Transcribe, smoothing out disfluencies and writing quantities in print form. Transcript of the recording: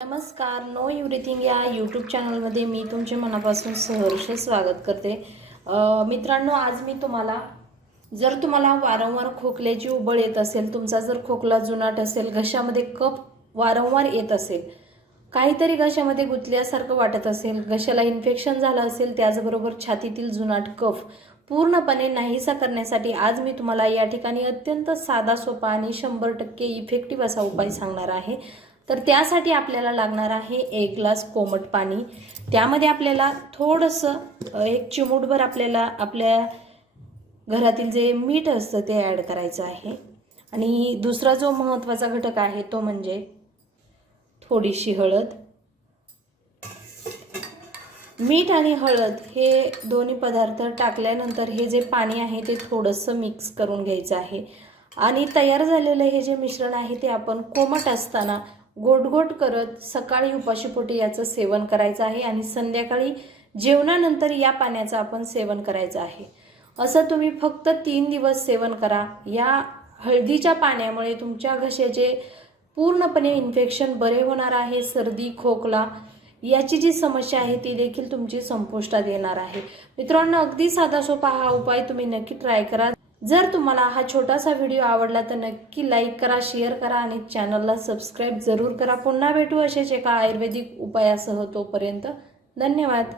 नमस्कार, know everything या YouTube चॅनलमध्ये मी तुमचे मनापासून सहर्ष स्वागत करते। मित्रांनो, आज मी तुम्हाला जर तुम्हाला वारंवार खोकल्याची उबळ येत असेल, तुमचा जर खोकला जुनाट असेल, घशामध्ये कफ वारंवार येत असेल, काहीतरी घशामध्ये गुंतल्यासारखं वाटत असेल, घशाला इन्फेक्शन झालं असेल, त्याचबरोबर छातीतील जुनाट कफ पूर्णपणे नाहीसा करण्यासाठी आज मी तुम्हाला या ठिकाणी अत्यंत साधा सोपा आणि 100% इफेक्टिव्ह असा उपाय सांगणार आहे। तर त्यासाठी आपल्याला लागणार आहे 1 ग्लास कोमट पाणी। त्यामध्ये आपल्याला थोडंसं एक चिमूटभर आपल्याला आपल्या घरातील जे मीठ असतं ते ॲड करायचं आहे। आणि दुसरा जो महत्त्वाचा घटक आहे तो म्हणजे थोडीशी हळद। मीठ आणि हळद हे दोन्ही पदार्थ टाकल्यानंतर हे जे पाणी आहे ते थोडंसं मिक्स करून घ्यायचं आहे। आणि तयार झालेलं हे जे मिश्रण आहे ते आपण कोमट असताना गोट करत सकाळी उपाशीपोटी याचं सेवन करायचं आहे आणि संध्याकाळी जेवणानंतर या पाण्याचं आपण सेवन करायचं आहे। असं तुम्ही फक्त 3 दिवस सेवन करा। या हळदीच्या पाण्यामुळे तुमच्या घशाचे पूर्णपणे इन्फेक्शन बरे होणार आहे। सर्दी खोकला याची जी समस्या आहे ती देखील तुमची संपुष्टात येणार आहे। मित्रांनो, अगदी साधा सोपा हा उपाय तुम्ही नक्की ट्राय करा। जर तुम्हाला हा छोटासा व्हिडिओ आवडला तर नक्की लाईक करा, शेअर करा आणि चॅनलला सबस्क्राइब जरूर करा। पुन्हा भेटू अशाच एका आयुर्वेदिक उपायासह, तोपर्यंत धन्यवाद।